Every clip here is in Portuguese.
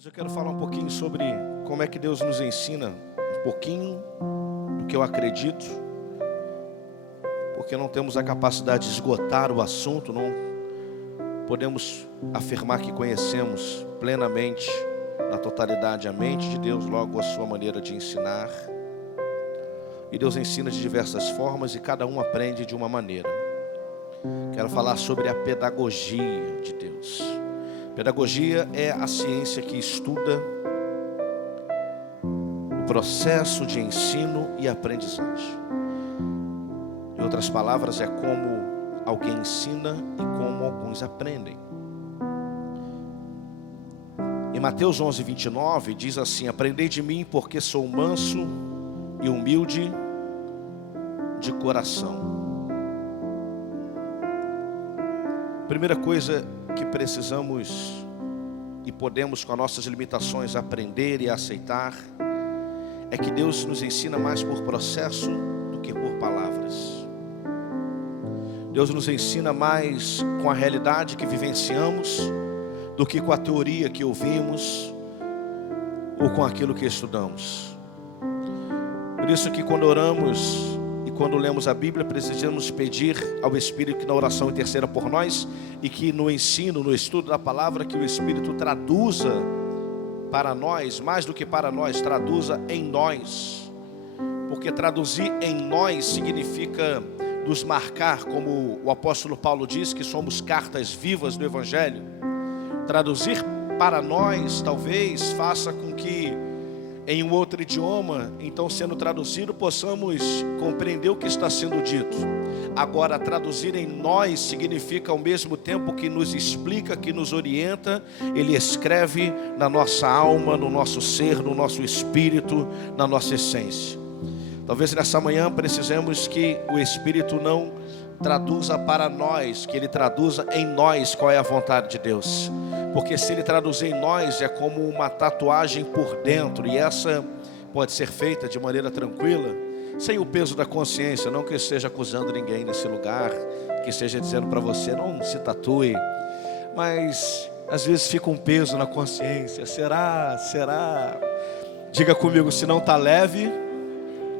Mas eu quero falar um pouquinho sobre como é que Deus nos ensina, um pouquinho do que eu acredito, porque não temos a capacidade de esgotar o assunto, não podemos afirmar que conhecemos plenamente, na totalidade, a mente de Deus, logo a sua maneira de ensinar. E Deus ensina de diversas formas e cada um aprende de uma maneira. Quero falar sobre a pedagogia de Deus. Pedagogia é a ciência que estuda o processo de ensino e aprendizagem. Em outras palavras, é como alguém ensina e como alguns aprendem. Em Mateus 11, 29, diz assim: aprendei de mim, porque sou manso e humilde de coração. Primeira coisa que precisamos e podemos, com as nossas limitações, aprender e aceitar, é que Deus nos ensina mais por processo do que por palavras. Deus nos ensina mais com a realidade que vivenciamos do que com a teoria que ouvimos ou com aquilo que estudamos. Por isso que quando oramos e quando lemos a Bíblia, precisamos pedir ao Espírito que na oração interceda por nós e que no ensino, no estudo da palavra, que o Espírito traduza para nós, mais do que para nós, traduza em nós. Porque traduzir em nós significa nos marcar, como o apóstolo Paulo diz, que somos cartas vivas do Evangelho. Traduzir para nós, talvez, faça com que em um outro idioma, então sendo traduzido, possamos compreender o que está sendo dito. Agora, traduzir em nós significa ao mesmo tempo que nos explica, que nos orienta. Ele escreve na nossa alma, no nosso ser, no nosso espírito, na nossa essência. Talvez nessa manhã precisemos que o Espírito não traduza para nós, que Ele traduza em nós qual é a vontade de Deus. Porque se Ele traduzir em nós, é como uma tatuagem por dentro, e essa pode ser feita de maneira tranquila, sem o peso da consciência. Não que eu esteja acusando ninguém nesse lugar, que esteja dizendo para você, não se tatue, mas às vezes fica um peso na consciência. Será? Diga comigo, se não está leve,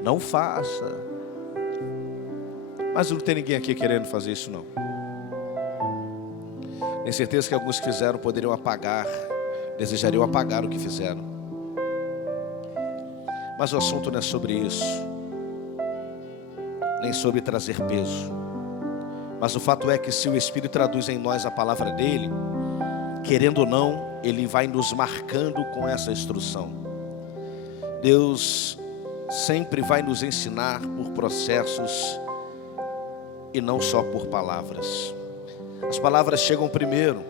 não faça. Mas não tem ninguém aqui querendo fazer isso, não. Tenho certeza que alguns que fizeram poderiam apagar, desejariam apagar o que fizeram. Mas o assunto não é sobre isso, nem sobre trazer peso. Mas o fato é que se o Espírito traduz em nós a palavra dele, querendo ou não, ele vai nos marcando com essa instrução. Deus sempre vai nos ensinar por processos e não só por palavras. As palavras chegam primeiro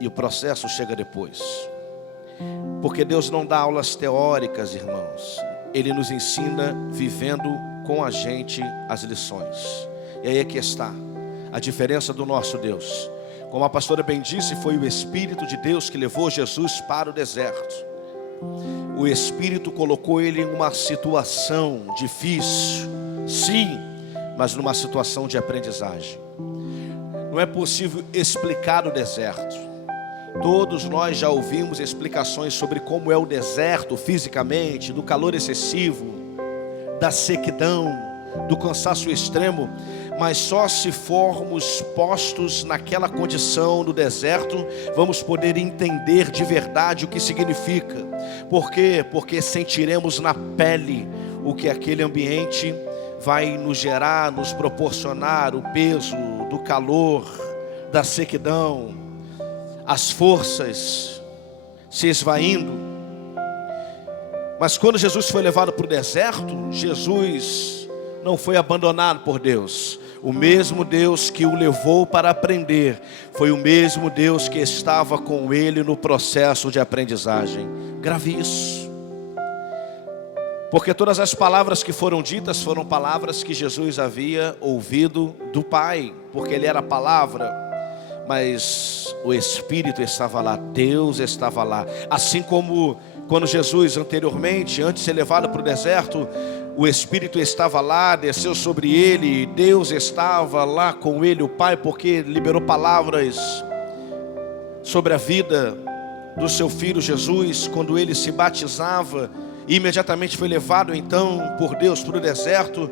e o processo chega depois. Porque Deus não dá aulas teóricas, irmãos. Ele nos ensina vivendo com a gente as lições. E aí é que está a diferença do nosso Deus. Como a pastora bem disse, foi o Espírito de Deus que levou Jesus para o deserto. O Espírito colocou ele em uma situação difícil, sim, mas numa situação de aprendizagem. Não é possível explicar o deserto. Todos nós já ouvimos explicações sobre como é o deserto fisicamente, do calor excessivo, da sequidão, do cansaço extremo, mas só se formos postos naquela condição do deserto, vamos poder entender de verdade o que significa. Por quê? Porque sentiremos na pele o que aquele ambiente vai nos gerar, nos proporcionar, o peso do calor, da sequidão, as forças se esvaindo. Mas quando Jesus foi levado para o deserto, Jesus não foi abandonado por Deus. O mesmo Deus que o levou para aprender foi o mesmo Deus que estava com ele no processo de aprendizagem. Grave isso. Porque todas as palavras que foram ditas foram palavras que Jesus havia ouvido do Pai, porque Ele era a palavra, mas o Espírito estava lá, Deus estava lá. Assim como quando Jesus anteriormente, antes de ser levado para o deserto, o Espírito estava lá, desceu sobre ele, Deus estava lá com ele, o Pai, porque liberou palavras sobre a vida do seu filho Jesus, quando ele se batizava e imediatamente foi levado então por Deus para o deserto,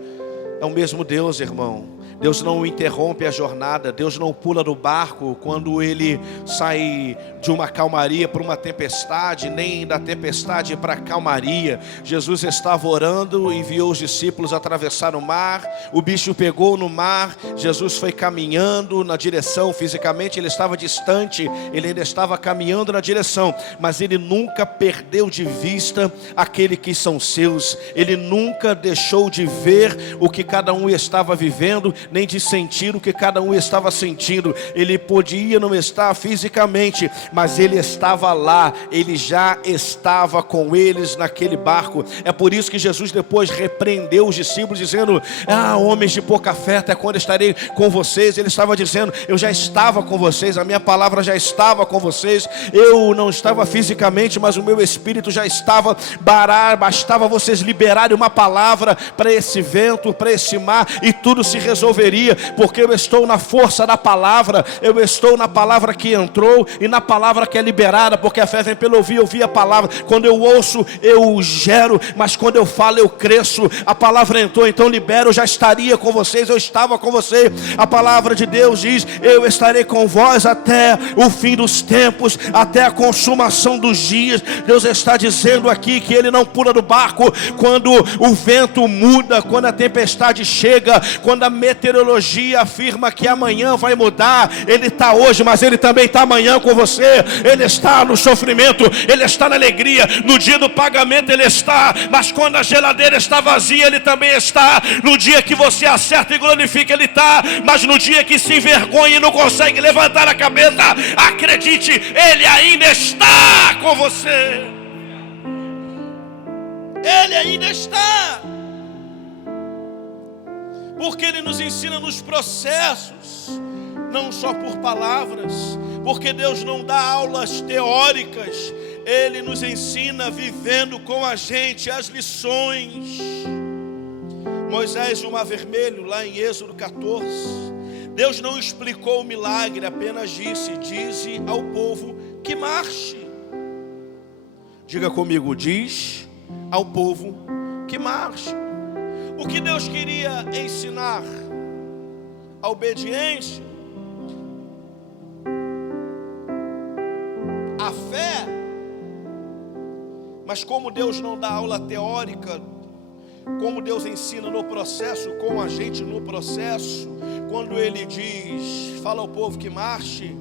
é o mesmo Deus, irmão. Deus não interrompe a jornada, Deus não pula do barco quando ele sai de uma calmaria para uma tempestade, nem da tempestade para a calmaria. Jesus estava orando, enviou os discípulos a atravessar o mar, o bicho pegou no mar, Jesus foi caminhando na direção, fisicamente ele estava distante, ele ainda estava caminhando na direção, mas ele nunca perdeu de vista aquele que são seus, ele nunca deixou de ver o que cada um estava vivendo, nem de sentir o que cada um estava sentindo. Ele podia não estar fisicamente, mas ele estava lá, ele já estava com eles naquele barco. É por isso que Jesus depois repreendeu os discípulos, dizendo: homens de pouca fé, até quando estarei com vocês? Ele estava dizendo: eu já estava com vocês, a minha palavra já estava com vocês, eu não estava fisicamente, mas o meu espírito já estava. Bastava vocês liberarem uma palavra para esse vento, para esse mar, e tudo se resolveria, porque eu estou na força da palavra, eu estou na palavra que entrou e na palavra que é liberada, porque a fé vem pelo ouvir a palavra. Quando eu ouço, eu gero, mas quando eu falo, eu cresço. A palavra entrou, então libero. Eu já estaria com vocês, eu estava com você. A palavra de Deus diz: eu estarei com vós até o fim dos tempos, até a consumação dos dias. Deus está dizendo aqui que ele não pula do barco quando o vento muda, quando a tempestade chega, quando a meteorologia afirma que amanhã vai mudar. Ele está hoje, mas ele também está amanhã com você. Ele está no sofrimento, ele está na alegria, no dia do pagamento ele está, mas quando a geladeira está vazia, ele também está. No dia que você acerta e glorifica, ele está, mas no dia que se envergonha e não consegue levantar a cabeça, acredite, ele ainda está com você. Ele ainda está, porque ele nos ensina nos processos, não só por palavras, porque Deus não dá aulas teóricas, ele nos ensina vivendo com a gente as lições. Moisés e o mar vermelho, lá em Êxodo 14, Deus não explicou o milagre, apenas dize ao povo que marche. Diga comigo: diz ao povo que marche. O que Deus queria ensinar? A obediência, a fé. Mas como Deus não dá aula teórica, como Deus ensina no processo, com a gente no processo, quando ele diz, fala ao povo que marche,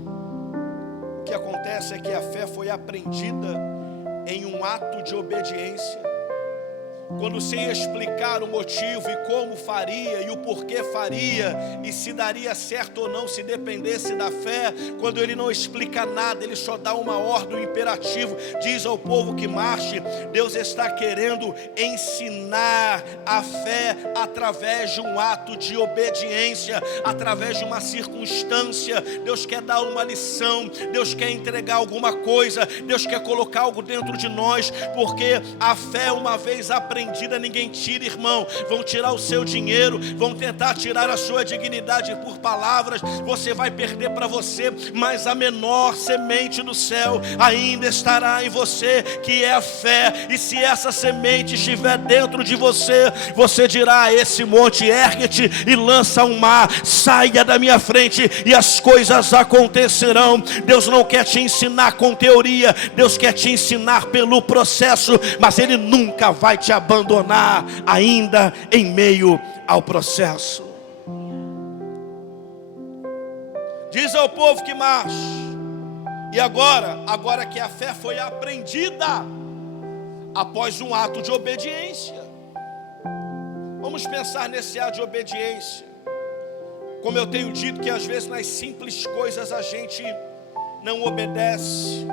o que acontece é que a fé foi aprendida em um ato de obediência. Quando sem explicar o motivo e como faria e o porquê faria e se daria certo ou não se dependesse da fé, quando ele não explica nada, ele só dá uma ordem, um imperativo, diz ao povo que marche. Deus está querendo ensinar a fé através de um ato de obediência, através de uma circunstância. Deus quer dar uma lição, Deus quer entregar alguma coisa, Deus quer colocar algo dentro de nós, porque a fé, uma vez aprendida, ninguém tira, irmão. Vão tirar o seu dinheiro, vão tentar tirar a sua dignidade por palavras, você vai perder para você, mas a menor semente do céu ainda estará em você, que é a fé. E se essa semente estiver dentro de você, você dirá a esse monte: ergue-te e lança um mar, saia da minha frente e as coisas acontecerão. Deus não quer te ensinar com teoria, Deus quer te ensinar pelo processo, mas ele nunca vai te abandonar ainda em meio ao processo. Diz ao povo que marche. E agora que a fé foi aprendida após um ato de obediência, vamos pensar nesse ato de obediência. Como eu tenho dito, que às vezes nas simples coisas a gente não obedece.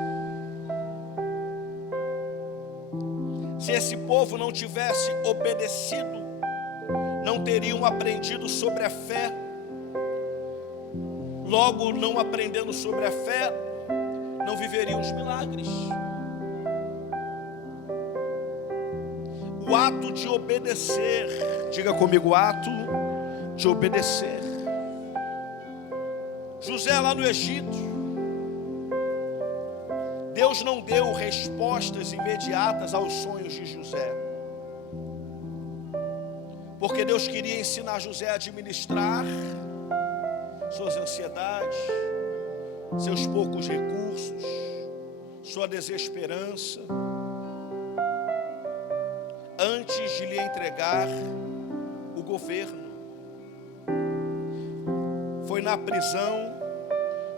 Se esse povo não tivesse obedecido, não teriam aprendido sobre a fé. Logo, não aprendendo sobre a fé, não viveriam os milagres. O ato de obedecer, diga comigo: o ato de obedecer. José lá no Egito, Deus Deus não deu respostas imediatas aos sonhos de José, porque Deus queria ensinar José a administrar suas ansiedades, seus poucos recursos, sua desesperança, antes de lhe entregar o governo. Foi na prisão,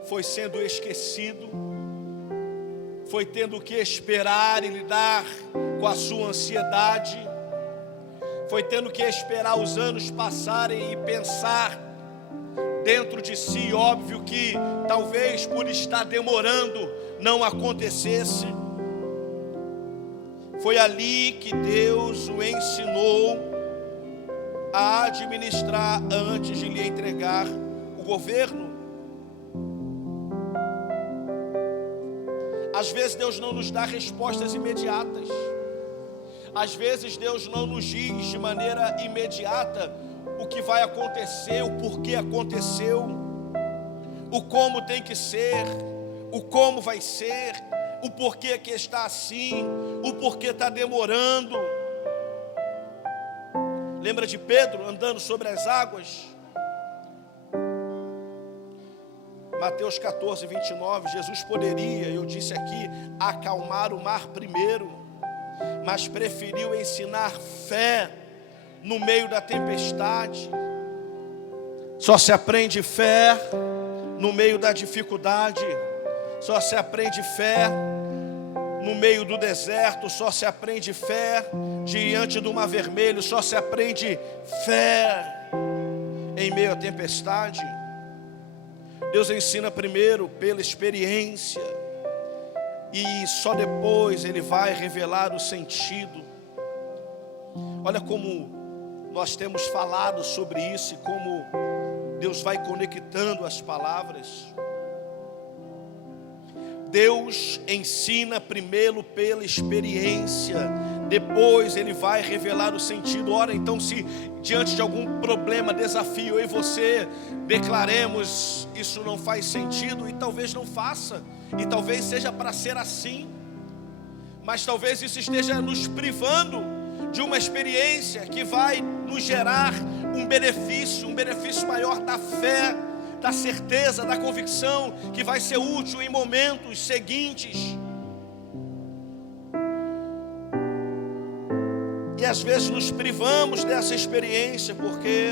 foi sendo esquecido, foi tendo que esperar e lidar com a sua ansiedade, foi tendo que esperar os anos passarem e pensar dentro de si, óbvio que talvez por estar demorando não acontecesse. Foi ali que Deus o ensinou a administrar antes de lhe entregar o governo. Às vezes Deus não nos dá respostas imediatas. Às vezes Deus não nos diz de maneira imediata o que vai acontecer, o porquê aconteceu, o como tem que ser, o como vai ser, o porquê que está assim, o porquê está demorando. Lembra de Pedro andando sobre as águas? Mateus 14, 29, Jesus poderia, eu disse aqui, acalmar o mar primeiro, mas preferiu ensinar fé no meio da tempestade. Só se aprende fé no meio da dificuldade, só se aprende fé no meio do deserto, só se aprende fé diante do mar vermelho, só se aprende fé em meio à tempestade. Deus ensina primeiro pela experiência e só depois Ele vai revelar o sentido. Olha como nós temos falado sobre isso e como Deus vai conectando as palavras. Deus ensina primeiro pela experiência, depois Ele vai revelar o sentido. Ora, então, se diante de algum problema, desafio, eu e você declaremos, isso não faz sentido, e talvez não faça, e talvez seja para ser assim, mas talvez isso esteja nos privando de uma experiência que vai nos gerar um benefício maior da fé, da certeza, da convicção, que vai ser útil em momentos seguintes. E às vezes nos privamos dessa experiência porque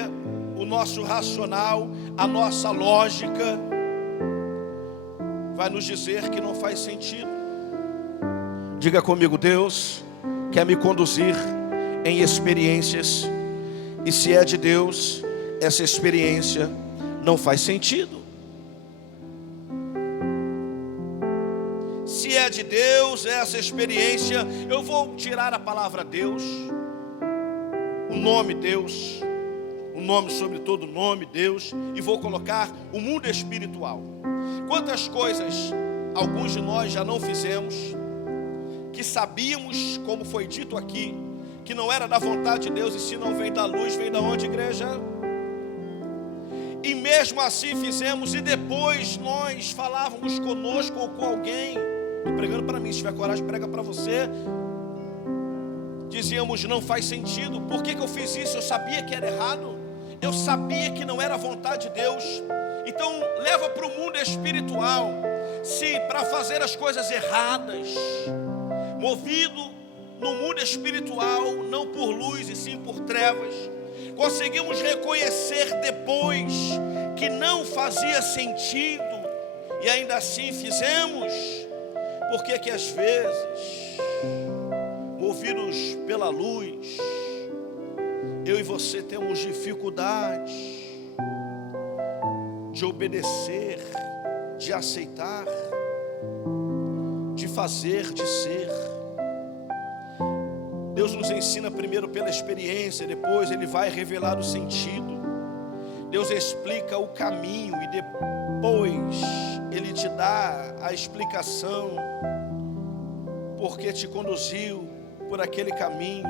o nosso racional, a nossa lógica vai nos dizer que não faz sentido. Diga comigo: Deus quer me conduzir em experiências, e se é de Deus, essa experiência não faz sentido. Se é de Deus, essa experiência, eu vou tirar a palavra Deus, o nome Deus, o nome sobre todo nome Deus, e vou colocar o mundo espiritual. Quantas coisas alguns de nós já não fizemos, que sabíamos, como foi dito aqui, que não era da vontade de Deus, e se não vem da luz, vem da onde, igreja? E mesmo assim fizemos, e depois nós falávamos conosco ou com alguém, estou pregando para mim, se tiver coragem, prega para você. Dizíamos: não faz sentido, por que eu fiz isso? Eu sabia que era errado, eu sabia que não era a vontade de Deus. Então leva para o mundo espiritual. Se para fazer as coisas erradas, movido no mundo espiritual, não por luz e sim por trevas, conseguimos reconhecer depois que não fazia sentido, e ainda assim fizemos, porque que às vezes, movidos pela luz, eu e você temos dificuldade de obedecer, de aceitar, de fazer, de ser. Deus nos ensina primeiro pela experiência, depois Ele vai revelar o sentido. Deus explica o caminho e depois Ele te dá a explicação porque te conduziu por aquele caminho.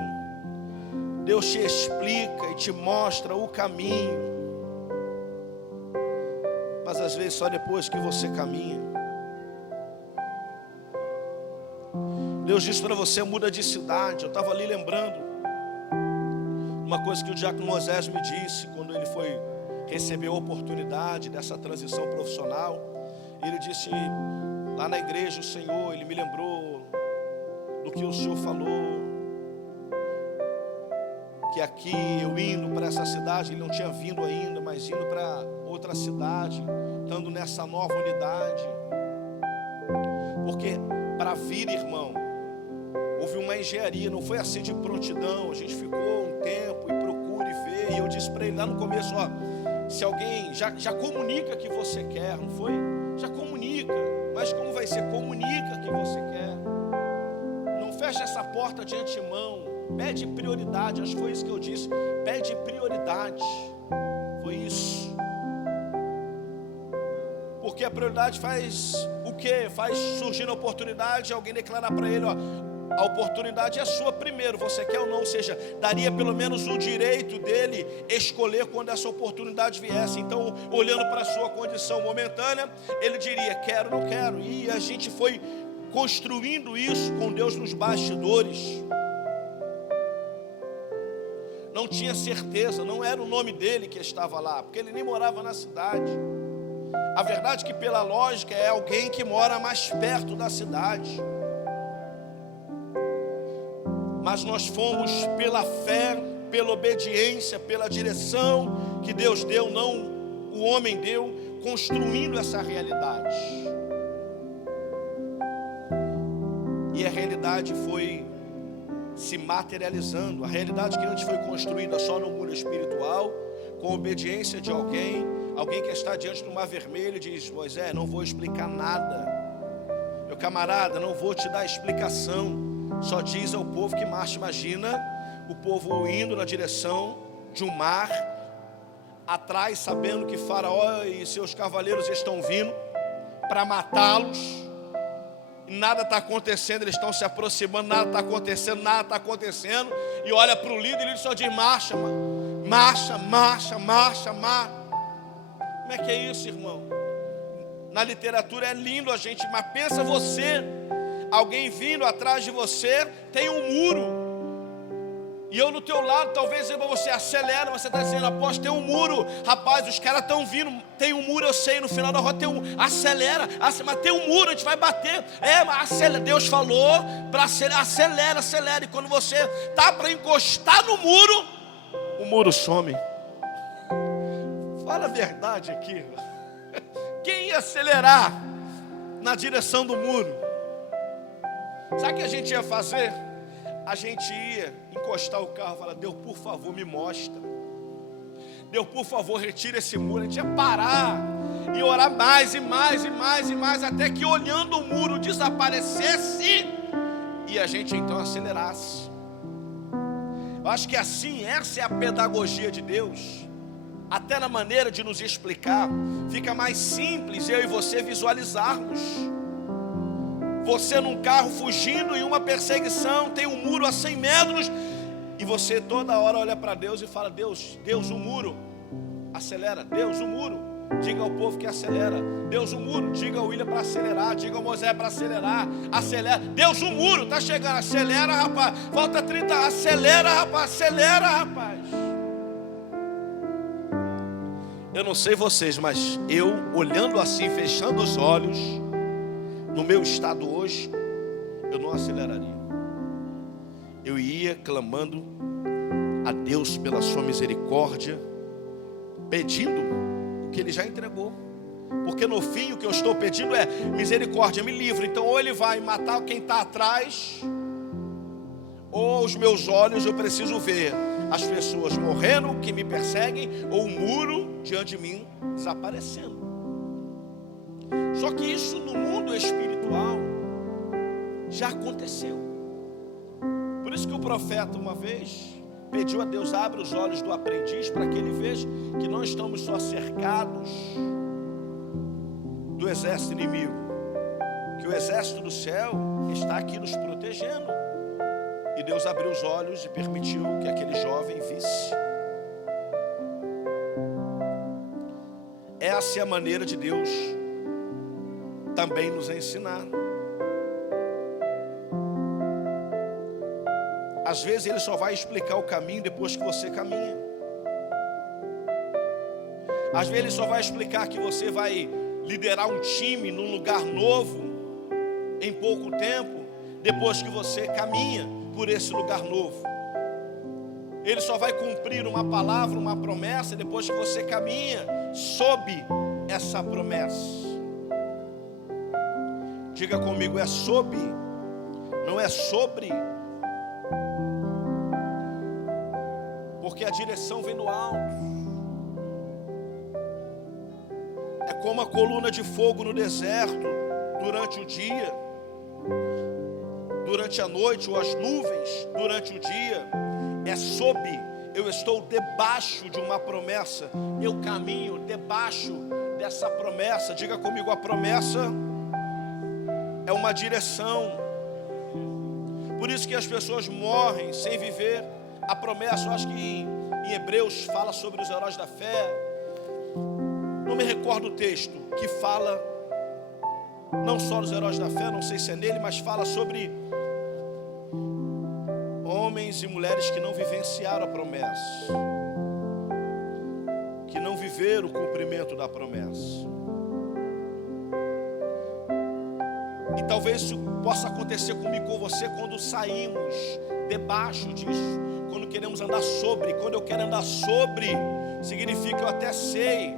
Deus te explica e te mostra o caminho, mas às vezes só depois que você caminha. Deus disse para você, muda de cidade. Eu estava ali lembrando uma coisa que o diácono Moisés me disse quando ele foi receber a oportunidade dessa transição profissional. Ele disse, lá na igreja, o Senhor, ele me lembrou do que o Senhor falou, que aqui eu indo para essa cidade, ele não tinha vindo ainda, mas indo para outra cidade, estando nessa nova unidade. Porque para vir, irmão, houve uma engenharia, não foi assim de prontidão. A gente ficou um tempo e procure ver. E eu disse para ele lá no começo, ó, se alguém já comunica que você quer, não foi? Já comunica, mas como vai ser? Comunica que você quer. Não fecha essa porta de antemão. Pede prioridade, acho que foi isso que eu disse. Pede prioridade. Foi isso. Porque a prioridade faz o quê? Faz surgir a oportunidade, alguém declarar para ele, ó, a oportunidade é sua primeiro, você quer ou não? Ou seja, daria pelo menos o direito dele escolher quando essa oportunidade viesse. Então, olhando para a sua condição momentânea, ele diria, quero, não quero. E a gente foi construindo isso com Deus nos bastidores. Não tinha certeza, não era o nome dele que estava lá, porque ele nem morava na cidade. A verdade é que, pela lógica, é alguém que mora mais perto da cidade. Mas nós fomos pela fé, pela obediência, pela direção que Deus deu, não o homem deu, construindo essa realidade. E a realidade foi se materializando. A realidade que antes foi construída só no mundo espiritual, com a obediência de alguém que está diante do mar vermelho e diz, Moisés, não vou explicar nada. Meu camarada, não vou te dar explicação. Só diz ao povo que marcha. Imagina o povo indo na direção de um mar, atrás, sabendo que Faraó e seus cavaleiros estão vindo para matá-los. Nada está acontecendo, eles estão se aproximando, nada está acontecendo. E olha para o líder e ele só diz, marcha, marcha, marcha, marcha, marcha. Como é que é isso, irmão? Na literatura é lindo a gente, mas pensa você, alguém vindo atrás de você, tem um muro, e eu no teu lado, talvez você acelera, você está dizendo, apóstolo, tem um muro, rapaz, os caras estão vindo, tem um muro, eu sei, no final da rota tem um, acelera, mas tem um muro, a gente vai bater, mas acelera, Deus falou para acelerar, acelera, e quando você está para encostar no muro, o muro some. Fala a verdade aqui, quem ia acelerar na direção do muro? Sabe o que a gente ia fazer? A gente ia encostar o carro e falar, Deus, por favor, me mostra. Deus, por favor, retira esse muro. A gente ia parar e orar mais e mais e mais e mais, até que olhando o muro desaparecesse e a gente então acelerasse. Eu acho que assim, essa é a pedagogia de Deus. Até na maneira de nos explicar, fica mais simples eu e você visualizarmos. Você num carro fugindo em uma perseguição, tem um muro a 100 metros, e você toda hora olha para Deus e fala, Deus, o muro, acelera. Deus, o muro, diga ao povo que acelera. Deus, o muro, diga ao William para acelerar, diga ao Moisés para acelerar, acelera. Deus, o muro, está chegando, acelera, rapaz, falta 30, acelera, rapaz, acelera, rapaz. Eu não sei vocês, mas eu, olhando assim, fechando os olhos, no meu estado hoje, eu não aceleraria. Eu ia clamando a Deus pela sua misericórdia, pedindo o que Ele já entregou. Porque no fim o que eu estou pedindo é misericórdia, me livre. Então ou Ele vai matar quem está atrás, ou os meus olhos eu preciso ver as pessoas morrendo que me perseguem, ou o muro diante de mim desaparecendo. Só que isso no mundo espiritual já aconteceu. Por isso que o profeta uma vez pediu a Deus, abre os olhos do aprendiz para que ele veja que não estamos só cercados do exército inimigo, que o exército do céu está aqui nos protegendo. E Deus abriu os olhos e permitiu que aquele jovem visse. Essa é a maneira de Deus também nos ensinar. Às vezes ele só vai explicar o caminho depois que você caminha. Às vezes ele só vai explicar que você vai liderar um time num lugar novo em pouco tempo, depois que você caminha por esse lugar novo. Ele só vai cumprir uma palavra, uma promessa, depois que você caminha sob essa promessa. Diga comigo, é sob, não é sobre. Porque a direção vem do alto. É como a coluna de fogo no deserto, durante o dia, durante a noite, ou as nuvens durante o dia. É sob, eu estou debaixo de uma promessa, eu caminho debaixo dessa promessa. Diga comigo, a promessa é uma direção. Por isso que as pessoas morrem sem viver a promessa. Eu acho que em Hebreus fala sobre os heróis da fé. Não me recordo o texto que fala não só dos heróis da fé, não sei se é nele, mas fala sobre homens e mulheres que não vivenciaram a promessa, que não viveram o cumprimento da promessa. E talvez isso possa acontecer comigo, com você, quando saímos debaixo disso, quando queremos andar sobre. Quando eu quero andar sobre, significa que eu até sei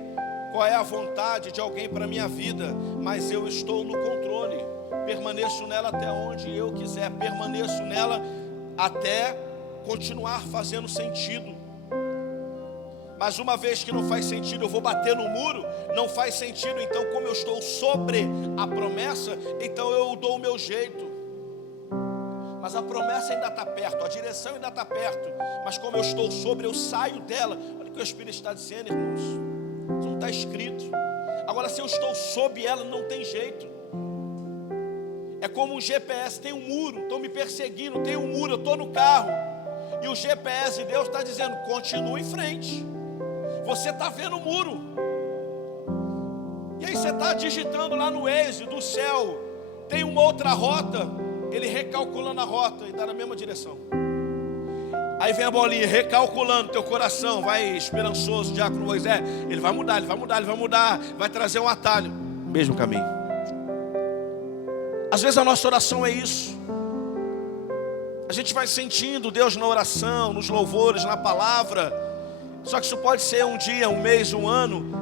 qual é a vontade de alguém para a minha vida, mas eu estou no controle, permaneço nela até onde eu quiser, permaneço nela até continuar fazendo sentido. Mas uma vez que não faz sentido, eu vou bater no muro, não faz sentido. Então, como eu estou sobre a promessa, então eu dou o meu jeito. Mas a promessa ainda está perto, a direção ainda está perto, mas como eu estou sobre, eu saio dela. Olha o que o Espírito está dizendo, irmãos. Isso não está escrito. Agora, se eu estou sob ela, não tem jeito. É como um GPS, tem um muro, estão me perseguindo, tem um muro, eu estou no carro, e o GPS de Deus está dizendo, continua em frente. Você está vendo o muro, e aí você está digitando lá no Waze do céu, tem uma outra rota, ele recalculando a rota e está na mesma direção. Aí vem a bolinha, recalculando, teu coração vai esperançoso, diácono Moisés, ele vai mudar, vai trazer um atalho, mesmo caminho. Às vezes a nossa oração é isso. A gente vai sentindo Deus na oração, nos louvores, na palavra. Só que isso pode ser um dia, um mês, um ano,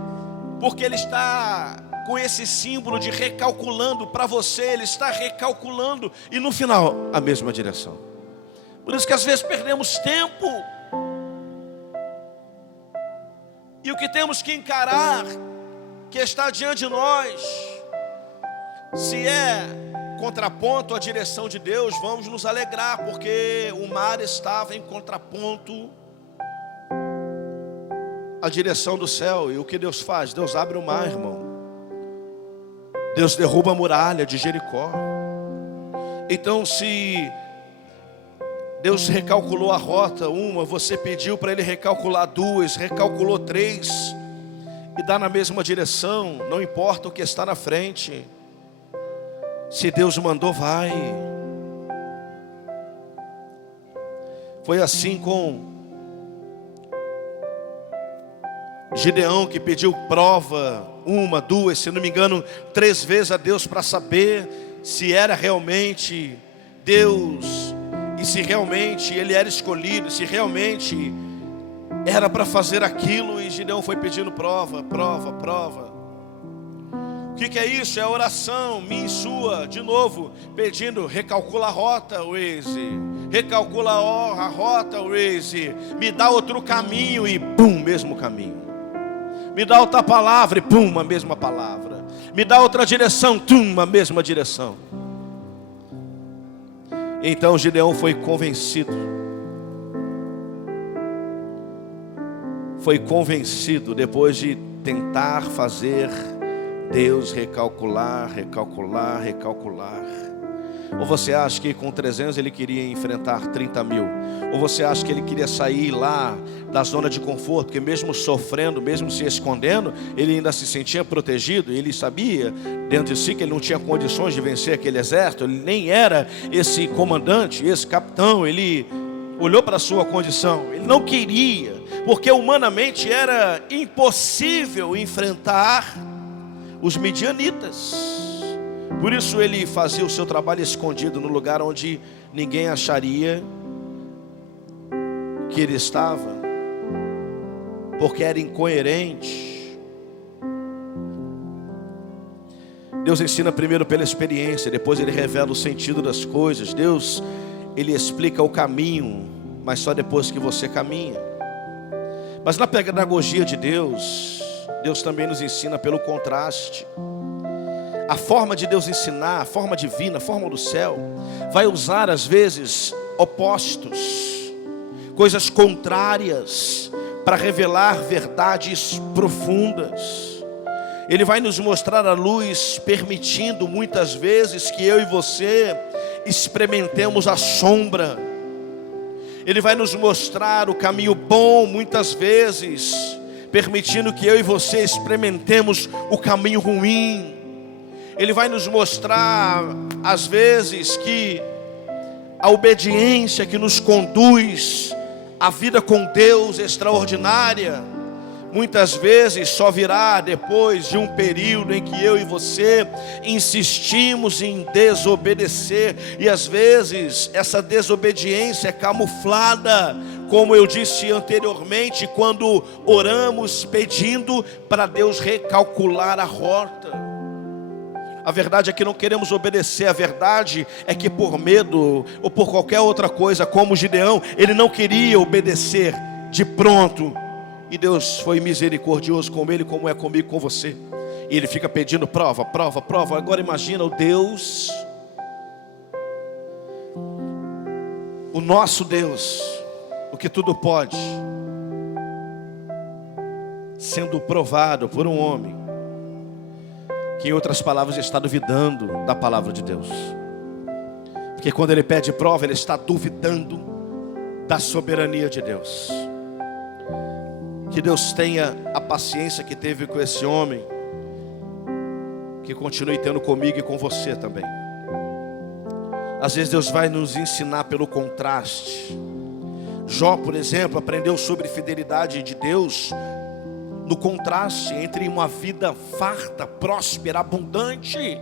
porque Ele está com esse símbolo de recalculando para você. Ele está recalculando e no final a mesma direção. Por isso que às vezes perdemos tempo. E o que temos que encarar, que está diante de nós, se é contraponto à direção de Deus, vamos nos alegrar, porque o mar estava em contraponto à direção do céu. E o que Deus faz? Deus abre o mar, irmão. Deus derruba a muralha de Jericó. Então, se Deus recalculou a rota uma, você pediu para Ele recalcular duas, recalculou três, e dá na mesma direção, não importa o que está na frente. Se Deus mandou, vai. Foi assim com Gideão, que pediu prova, uma, duas, se não me engano, 3 vezes a Deus para saber se era realmente Deus, e se realmente ele era escolhido, se realmente era para fazer aquilo. E Gideão foi pedindo prova. O que é isso? É oração, minha e sua, de novo, pedindo, recalcula a rota, Waze, recalcula a rota, Waze, me dá outro caminho, e pum, mesmo caminho. Me dá outra palavra, e pum, a mesma palavra. Me dá outra direção, tum, a mesma direção. Então Gideão foi convencido. Foi convencido depois de tentar fazer Deus recalcular. Ou você acha que com 300 ele queria enfrentar 30 mil? Ou você acha que ele queria sair lá da zona de conforto, porque mesmo sofrendo, mesmo se escondendo, ele ainda se sentia protegido? Ele sabia dentro de si que ele não tinha condições de vencer aquele exército. Ele nem era esse comandante, esse capitão. Ele olhou para a sua condição. Ele não queria, porque humanamente era impossível enfrentar os midianitas. Por isso ele fazia o seu trabalho escondido no lugar onde ninguém acharia que ele estava, porque era incoerente. Deus ensina primeiro pela experiência, depois ele revela o sentido das coisas. Deus, ele explica o caminho, mas só depois que você caminha. Mas na pedagogia de Deus, Deus também nos ensina pelo contraste. A forma de Deus ensinar, a forma divina, a forma do céu, vai usar às vezes opostos, coisas contrárias, para revelar verdades profundas. Ele vai nos mostrar a luz, permitindo muitas vezes que eu e você experimentemos a sombra. Ele vai nos mostrar o caminho bom, muitas vezes permitindo que eu e você experimentemos o caminho ruim. Ele vai nos mostrar, às vezes, que a obediência que nos conduz à vida com Deus extraordinária, muitas vezes só virá depois de um período em que eu e você insistimos em desobedecer. E às vezes essa desobediência é camuflada, como eu disse anteriormente, quando oramos pedindo para Deus recalcular a rota. A verdade é que não queremos obedecer. A verdade é que por medo ou por qualquer outra coisa, como Gideão, ele não queria obedecer de pronto. E Deus foi misericordioso com ele, como é comigo, com você. E ele fica pedindo prova, prova, prova. Agora imagina o Deus, o nosso Deus, o que tudo pode, sendo provado por um homem que, em outras palavras, está duvidando da palavra de Deus. Porque quando ele pede prova, ele está duvidando da soberania de Deus. Que Deus tenha a paciência que teve com esse homem, que continue tendo comigo e com você também. Às vezes Deus vai nos ensinar pelo contraste. Jó, por exemplo, aprendeu sobre fidelidade de Deus no contraste entre uma vida farta, próspera, abundante,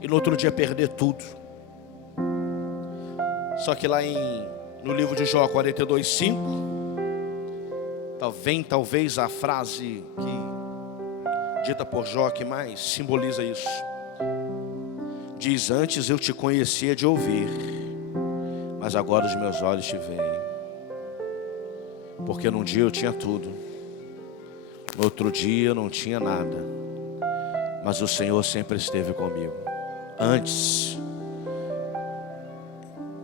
e no outro dia perder tudo. Só que lá no livro de Jó 42:5, vem talvez a frase dita por Jó que mais simboliza isso. Diz: antes eu te conhecia de ouvir, mas agora os meus olhos te veem. Porque num dia eu tinha tudo, no outro dia eu não tinha nada, mas o Senhor sempre esteve comigo. Antes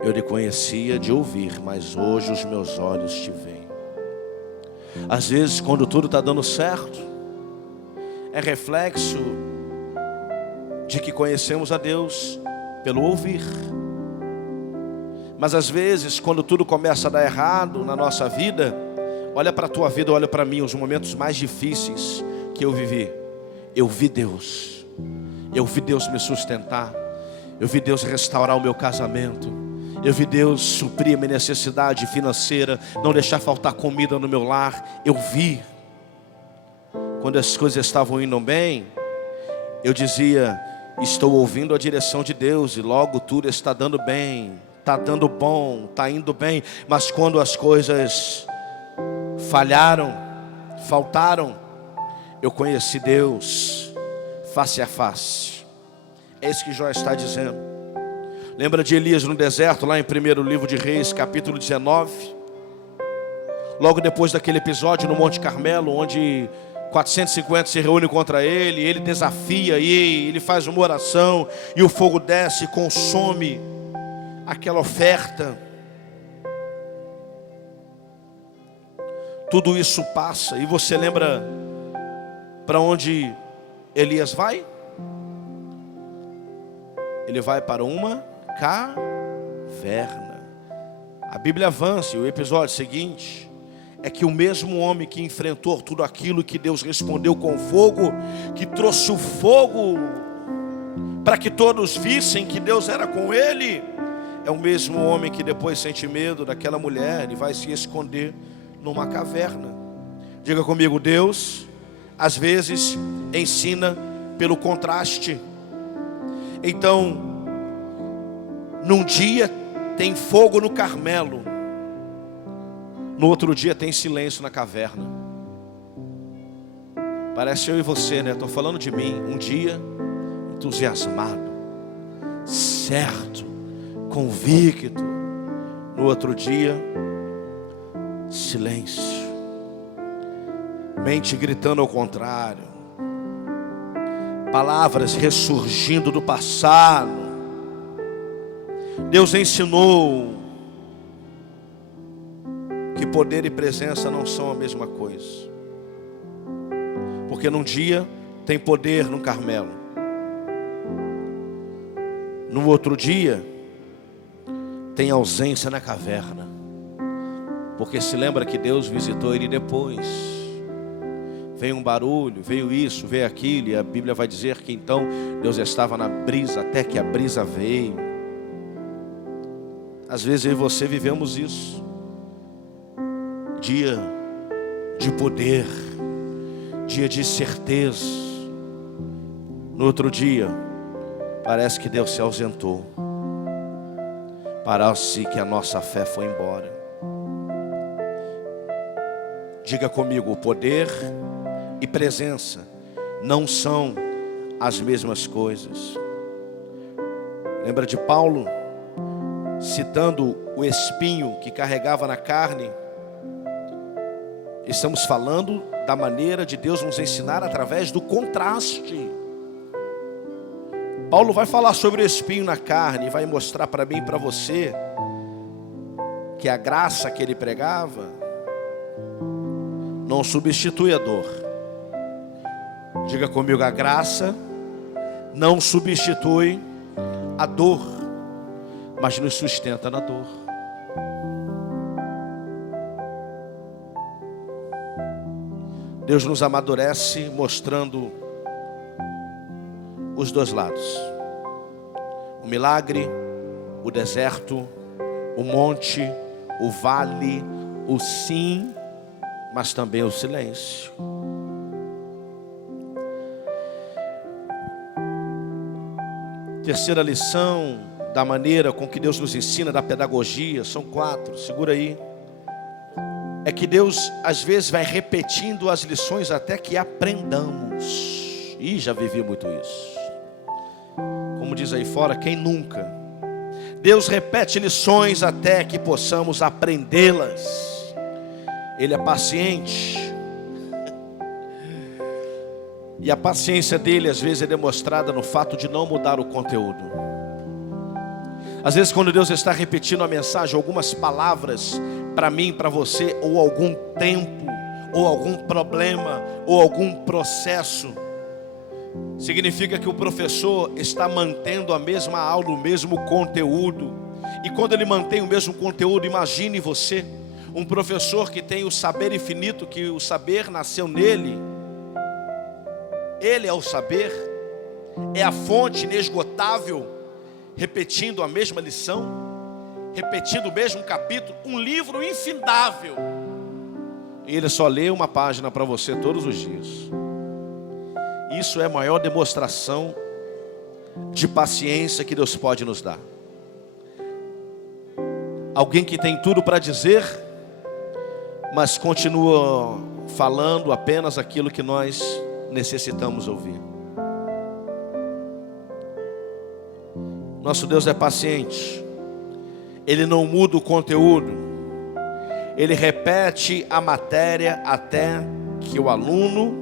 eu lhe conhecia de ouvir, mas hoje os meus olhos te veem. Às vezes, quando tudo está dando certo, é reflexo de que conhecemos a Deus pelo ouvir. Mas às vezes, quando tudo começa a dar errado na nossa vida, olha para a tua vida, olha para mim, os momentos mais difíceis que eu vivi. Eu vi Deus me sustentar, eu vi Deus restaurar o meu casamento, eu vi Deus suprir a minha necessidade financeira, não deixar faltar comida no meu lar. Eu vi. Quando as coisas estavam indo bem, eu dizia: estou ouvindo a direção de Deus e logo tudo está dando bem, está dando bom, está indo bem. Mas quando as coisas falharam, faltaram, eu conheci Deus face a face. É isso que Jó está dizendo. Lembra de Elias no deserto, lá em 1º livro de Reis, capítulo 19? Logo depois daquele episódio no Monte Carmelo, onde 450 se reúnem contra ele, ele desafia, e ele faz uma oração, e o fogo desce e consome aquela oferta. Tudo isso passa, e você lembra para onde Elias vai? Ele vai para uma caverna. A Bíblia avança, e o episódio seguinte é que o mesmo homem que enfrentou tudo aquilo, que Deus respondeu com fogo, que trouxe o fogo para que todos vissem que Deus era com ele, é o mesmo homem que depois sente medo daquela mulher e vai se esconder numa caverna. Diga comigo, Deus às vezes ensina pelo contraste. Então, num dia tem fogo no Carmelo, no outro dia tem silêncio na caverna. Parece eu e você, né? Estou falando de mim. Um dia entusiasmado, certo, convicto. No outro dia, silêncio. Mente gritando ao contrário. Palavras ressurgindo do passado. Deus ensinou que poder e presença não são a mesma coisa. Porque num dia tem poder no Carmelo, no outro dia tem ausência na caverna. Porque se lembra que Deus visitou ele depois. Veio um barulho, veio isso, veio aquilo, e a Bíblia vai dizer que então Deus estava na brisa até que a brisa veio. Às vezes eu e você vivemos isso. Dia de poder, dia de certeza. No outro dia, parece que Deus se ausentou. Parece que a nossa fé foi embora. Diga comigo, poder e presença não são as mesmas coisas. Lembra de Paulo, citando o espinho que carregava na carne? Estamos falando da maneira de Deus nos ensinar através do contraste. Paulo vai falar sobre o espinho na carne e vai mostrar para mim e para você que a graça que ele pregava não substitui a dor. Diga comigo, a graça não substitui a dor, mas nos sustenta na dor. Deus nos amadurece mostrando os dois lados. O milagre, o deserto, o monte, o vale, o sim, mas também o silêncio. Terceira lição da maneira com que Deus nos ensina, da pedagogia, são 4, segura aí. É que Deus às vezes vai repetindo as lições até que aprendamos. E já vivi muito isso. Como diz aí fora, quem nunca? Deus repete lições até que possamos aprendê-las. Ele é paciente. E a paciência dele às vezes é demonstrada no fato de não mudar o conteúdo. Às vezes quando Deus está repetindo a mensagem, algumas palavras para mim, para você, ou algum tempo, ou algum problema, ou algum processo, significa que o professor está mantendo a mesma aula, o mesmo conteúdo. E quando ele mantém o mesmo conteúdo, imagine você, um professor que tem o saber infinito, que o saber nasceu nele. Ele é o saber, é a fonte inesgotável, repetindo a mesma lição, repetindo o mesmo capítulo, um livro infindável. E ele só lê uma página para você todos os dias. Isso é a maior demonstração de paciência que Deus pode nos dar. Alguém que tem tudo para dizer, mas continua falando apenas aquilo que nós necessitamos ouvir. Nosso Deus é paciente. Ele não muda o conteúdo. Ele repete a matéria até que o aluno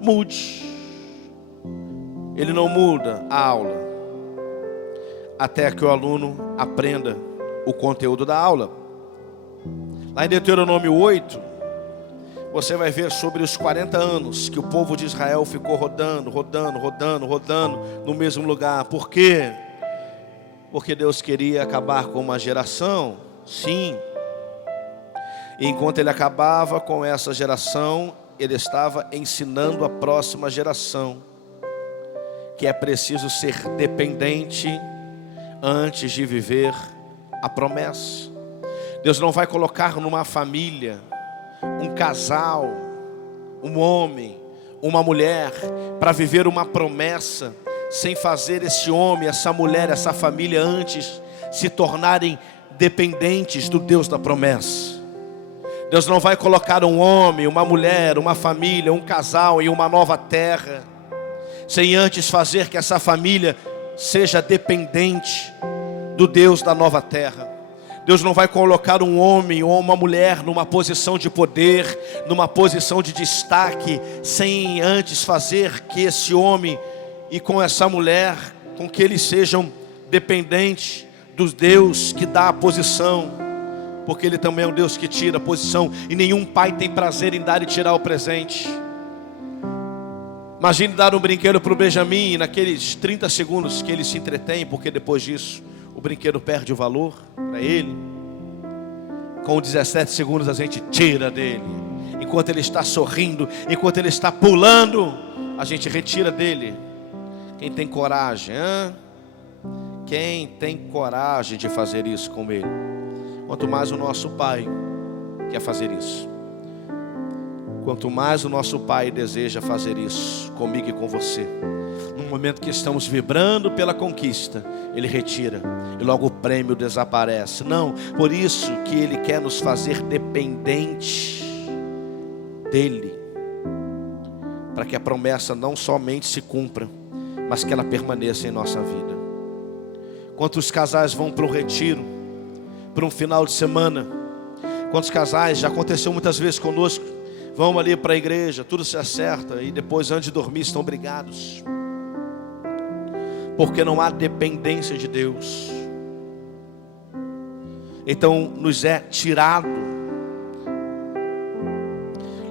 mude. Ele não muda a aula até que o aluno aprenda o conteúdo da aula. Lá em Deuteronômio 8, você vai ver sobre os 40 anos que o povo de Israel ficou rodando no mesmo lugar. Por quê? Porque Deus queria acabar com uma geração, sim. E enquanto ele acabava com essa geração, ele estava ensinando a próxima geração que é preciso ser dependente antes de viver a promessa. Deus não vai colocar numa família, um casal, um homem, uma mulher, para viver uma promessa, sem fazer esse homem, essa mulher, essa família antes se tornarem dependentes do Deus da promessa. Deus não vai colocar um homem, uma mulher, uma família, um casal em uma nova terra, sem antes fazer que essa família seja dependente do Deus da nova terra. Deus não vai colocar um homem ou uma mulher numa posição de poder, numa posição de destaque, sem antes fazer que esse homem e com essa mulher, com que eles sejam dependentes do Deus que dá a posição, porque Ele também é um Deus que tira a posição, e nenhum pai tem prazer em dar e tirar o presente. Imagine dar um brinquedo para o Benjamin, e naqueles 30 segundos que ele se entretém, porque depois disso o brinquedo perde o valor para ele. Com 17 segundos a gente tira dele. Enquanto ele está sorrindo, enquanto ele está pulando, a gente retira dele. Quem tem coragem? Quem tem coragem de fazer isso com ele? Quanto mais o nosso Pai quer fazer isso. Quanto mais o nosso Pai deseja fazer isso comigo e com você. No momento que estamos vibrando pela conquista, Ele retira e logo o prêmio desaparece. Não, por isso que Ele quer nos fazer dependentes dEle, para que a promessa não somente se cumpra, mas que ela permaneça em nossa vida. Quantos casais vão para um retiro, para um final de semana? Quantos casais, já aconteceu muitas vezes conosco, vão ali para a igreja, tudo se acerta, e depois antes de dormir estão brigados, porque não há dependência de Deus. Então nos é tirado.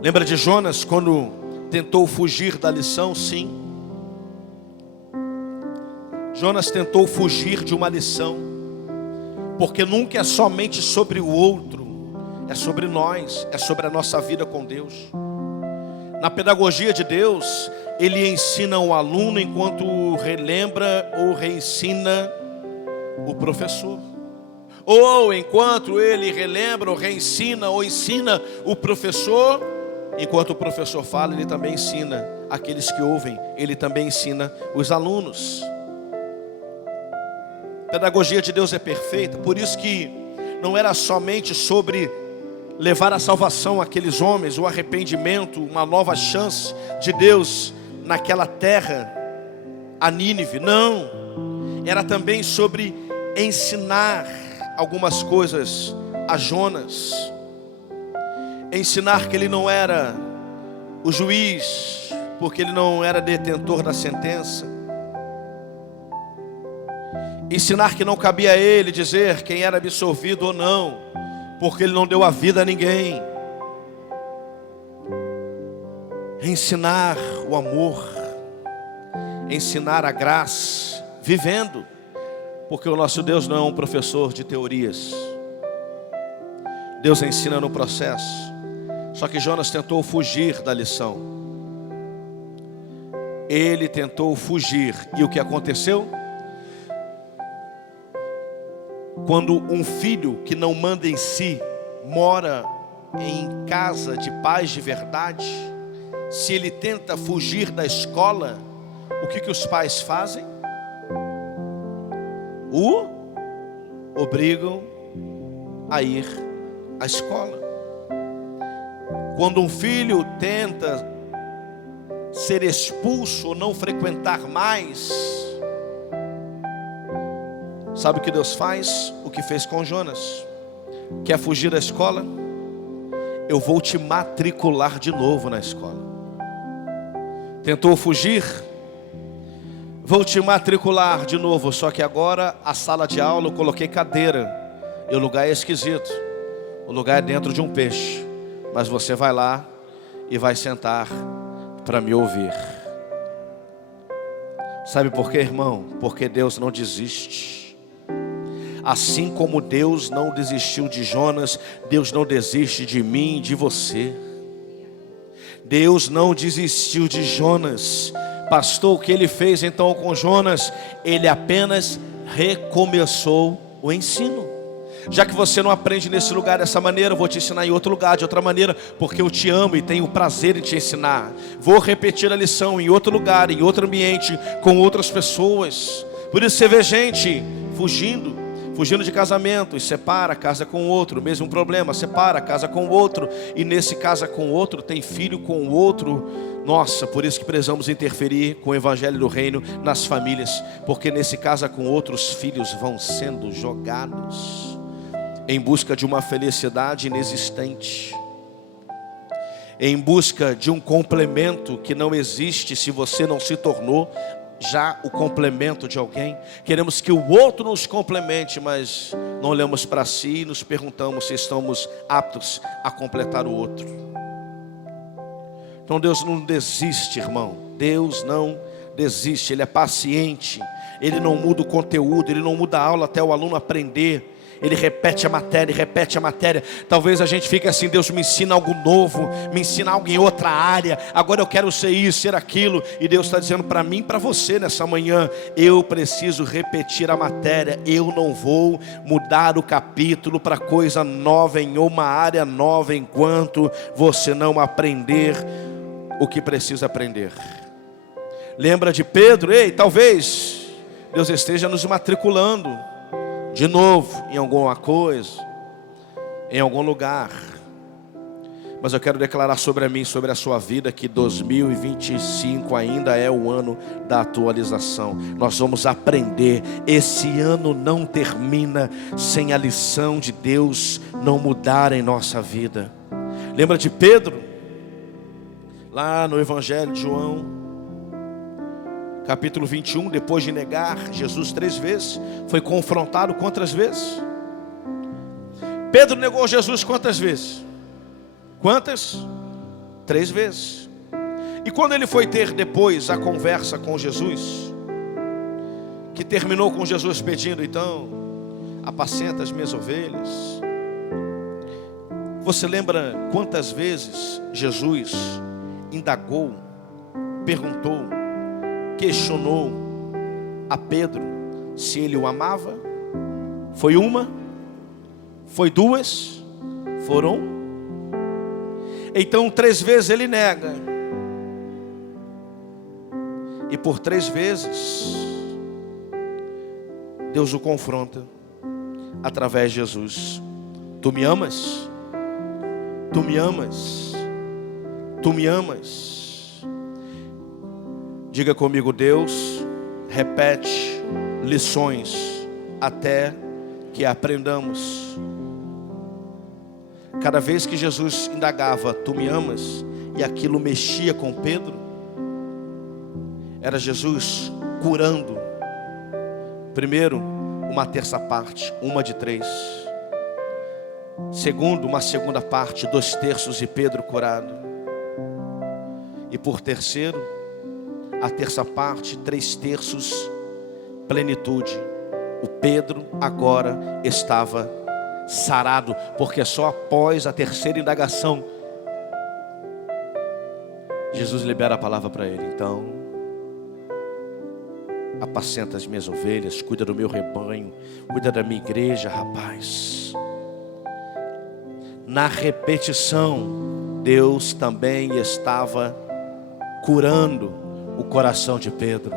Lembra de Jonas quando tentou fugir da lição? Sim, Jonas tentou fugir de uma lição, porque nunca é somente sobre o outro, é sobre nós, é sobre a nossa vida com Deus. Na pedagogia de Deus, Ele ensina o aluno enquanto relembra ou reensina o professor. Ou enquanto ele relembra ou reensina ou ensina o professor, enquanto o professor fala, ele também ensina aqueles que ouvem, ele também ensina os alunos. A pedagogia de Deus é perfeita, por isso que não era somente sobre levar a salvação àqueles homens, o arrependimento, uma nova chance de Deus naquela terra, a Nínive. Não, era também sobre ensinar algumas coisas a Jonas. Ensinar que ele não era o juiz, porque ele não era detentor da sentença. Ensinar que não cabia a ele dizer quem era absolvido ou não, porque ele não deu a vida a ninguém. Ensinar o amor, ensinar a graça, vivendo, porque o nosso Deus não é um professor de teorias. Deus ensina no processo. Só que Jonas tentou fugir da lição. Ele tentou fugir, e o que aconteceu? Quando um filho que não manda em si mora em casa de pais de verdade, se ele tenta fugir da escola, o que os pais fazem? O obrigam a ir à escola. Quando um filho tenta ser expulso ou não frequentar mais, sabe o que Deus faz? O que fez com Jonas. Quer fugir da escola? Eu vou te matricular de novo na escola. Tentou fugir? Vou te matricular de novo. Só que agora a sala de aula eu coloquei cadeira, e o lugar é esquisito. O lugar é dentro de um peixe, mas você vai lá e vai sentar para me ouvir. Sabe por quê, irmão? Porque Deus não desiste. Assim como Deus não desistiu de Jonas, Deus não desiste de mim e de você. Deus não desistiu de Jonas. Pastor, o que ele fez então com Jonas? Ele apenas recomeçou o ensino. Já que você não aprende nesse lugar dessa maneira, eu vou te ensinar em outro lugar, de outra maneira, porque eu te amo e tenho prazer em te ensinar. Vou repetir a lição em outro lugar, em outro ambiente, com outras pessoas. Por isso você vê gente fugindo de casamento, e separa, casa com outro, mesmo problema, separa, casa com outro, e nesse casa com outro, tem filho com outro. Nossa, por isso que precisamos interferir com o evangelho do reino nas famílias, porque nesse casa com outros, filhos vão sendo jogados em busca de uma felicidade inexistente, em busca de um complemento que não existe se você não se tornou já o complemento de alguém. Queremos que o outro nos complemente, mas não olhamos para si e nos perguntamos se estamos aptos a completar o outro. Então Deus não desiste, irmão. Deus não desiste, Ele é paciente. Ele não muda o conteúdo, Ele não muda a aula até o aluno aprender. Ele repete a matéria, repete a matéria. Talvez a gente fique assim: Deus me ensina algo novo, me ensina algo em outra área. Agora eu quero ser isso, ser aquilo. E Deus está dizendo para mim e para você nessa manhã: eu preciso repetir a matéria. Eu não vou mudar o capítulo para coisa nova em uma área nova, enquanto você não aprender o que precisa aprender. Lembra de Pedro? Ei, talvez Deus esteja nos matriculando de novo em alguma coisa, em algum lugar. Mas eu quero declarar sobre a mim, sobre a sua vida, que 2025 ainda é o ano da atualização. Nós vamos aprender. Esse ano não termina sem a lição de Deus não mudar em nossa vida. Lembra de Pedro? Lá no Evangelho de João, capítulo 21, depois de negar Jesus 3 vezes, foi confrontado quantas vezes? Pedro negou Jesus quantas vezes? Quantas? 3 vezes. E quando ele foi ter depois a conversa com Jesus, que terminou com Jesus pedindo: então, apacenta as minhas ovelhas. Você lembra quantas vezes Jesus indagou, perguntou, questionou a Pedro se ele o amava? Foi uma? Foi 2? Foram? Então 3 vezes ele nega, e por 3 vezes Deus o confronta através de Jesus. Tu me amas? Tu me amas? Tu me amas? Diga comigo: Deus repete lições até que aprendamos. Cada vez que Jesus indagava: tu me amas? E aquilo mexia com Pedro, era Jesus curando. Primeiro, uma terça parte, 1 de 3. Segundo, uma segunda parte, 2/3 de Pedro curado. E por terceiro, a terça parte, 3/3, plenitude. O Pedro agora estava sarado, porque só após a terceira indagação Jesus libera a palavra para ele. Então, apacenta as minhas ovelhas, cuida do meu rebanho, cuida da minha igreja, rapaz. Na repetição, Deus também estava curando o coração de Pedro.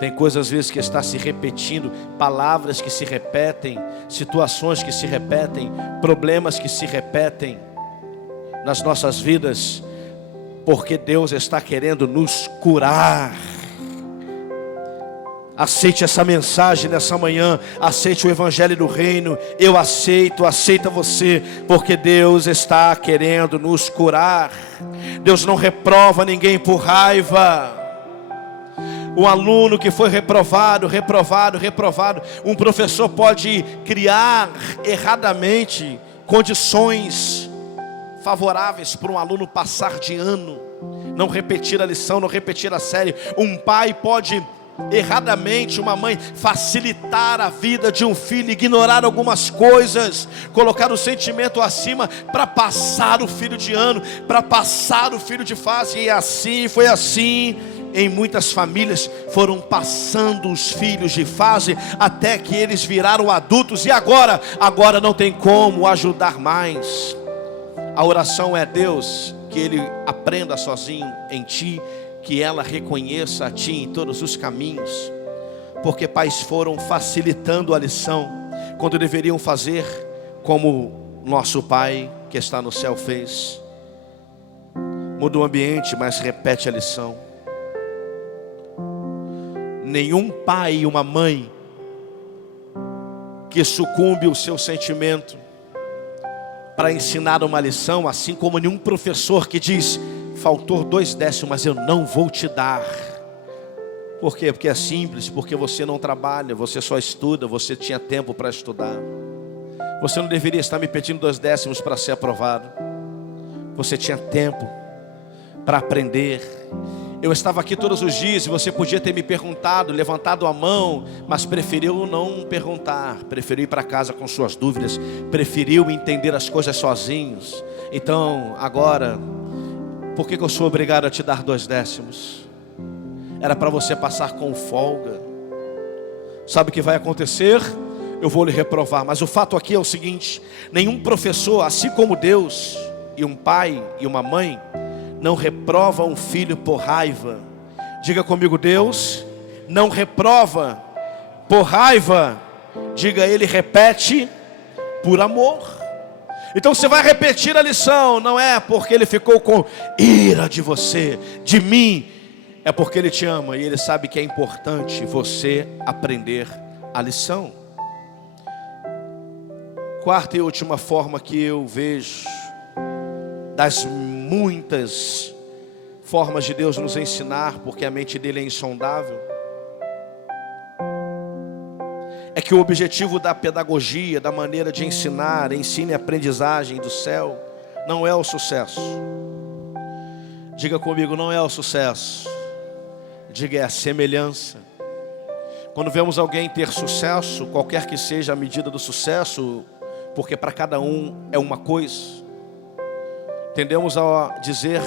Tem coisas às vezes que está se repetindo, palavras que se repetem, situações que se repetem, problemas que se repetem nas nossas vidas, porque Deus está querendo nos curar. Aceite essa mensagem nessa manhã, aceite o evangelho do reino. Eu aceito, aceita você, porque Deus está querendo nos curar. Deus não reprova ninguém por raiva. Um aluno que foi reprovado, um professor pode criar erradamente condições favoráveis para um aluno passar de ano, não repetir a lição, não repetir a série. Um pai pode erradamente, uma mãe, facilitar a vida de um filho, ignorar algumas coisas, colocar o sentimento acima para passar o filho de ano, para passar o filho de fase. E assim, foi assim em muitas famílias foram passando os filhos de fase até que eles viraram adultos e agora não tem como ajudar mais. A oração é: Deus, que ele aprenda sozinho em ti, que ela reconheça a ti em todos os caminhos, porque pais foram facilitando a lição, quando deveriam fazer como nosso Pai que está no céu fez. Muda o ambiente, mas repete a lição. Nenhum pai e uma mãe que sucumbe o seu sentimento para ensinar uma lição, assim como nenhum professor que diz: faltou 2 décimos, mas eu não vou te dar. Por quê? Porque é simples, porque você não trabalha, você só estuda, você tinha tempo para estudar. Você não deveria estar me pedindo 2 décimos para ser aprovado. Você tinha tempo para aprender. Eu estava aqui todos os dias e você podia ter me perguntado, levantado a mão, mas preferiu não perguntar, preferiu ir para casa com suas dúvidas, preferiu entender as coisas sozinhos. Então, agora, por que eu sou obrigado a te dar 2 décimos? Era para você passar com folga. Sabe o que vai acontecer? Eu vou lhe reprovar, mas o fato aqui é o seguinte: nenhum professor, assim como Deus e um pai e uma mãe, não reprova um filho por raiva. Diga comigo: Deus não reprova por raiva. Diga: ele repete por amor. Então você vai repetir a lição, não é porque ele ficou com ira de você, de mim, é porque ele te ama e ele sabe que é importante você aprender a lição. Quarta e última forma que eu vejo, das muitas formas de Deus nos ensinar, porque a mente dele é insondável, é que o objetivo da pedagogia, da maneira de ensinar, ensino e aprendizagem do céu, não é o sucesso. Diga comigo: não é o sucesso. Diga: é a semelhança. Quando vemos alguém ter sucesso, qualquer que seja a medida do sucesso, porque para cada um é uma coisa, tendemos a dizer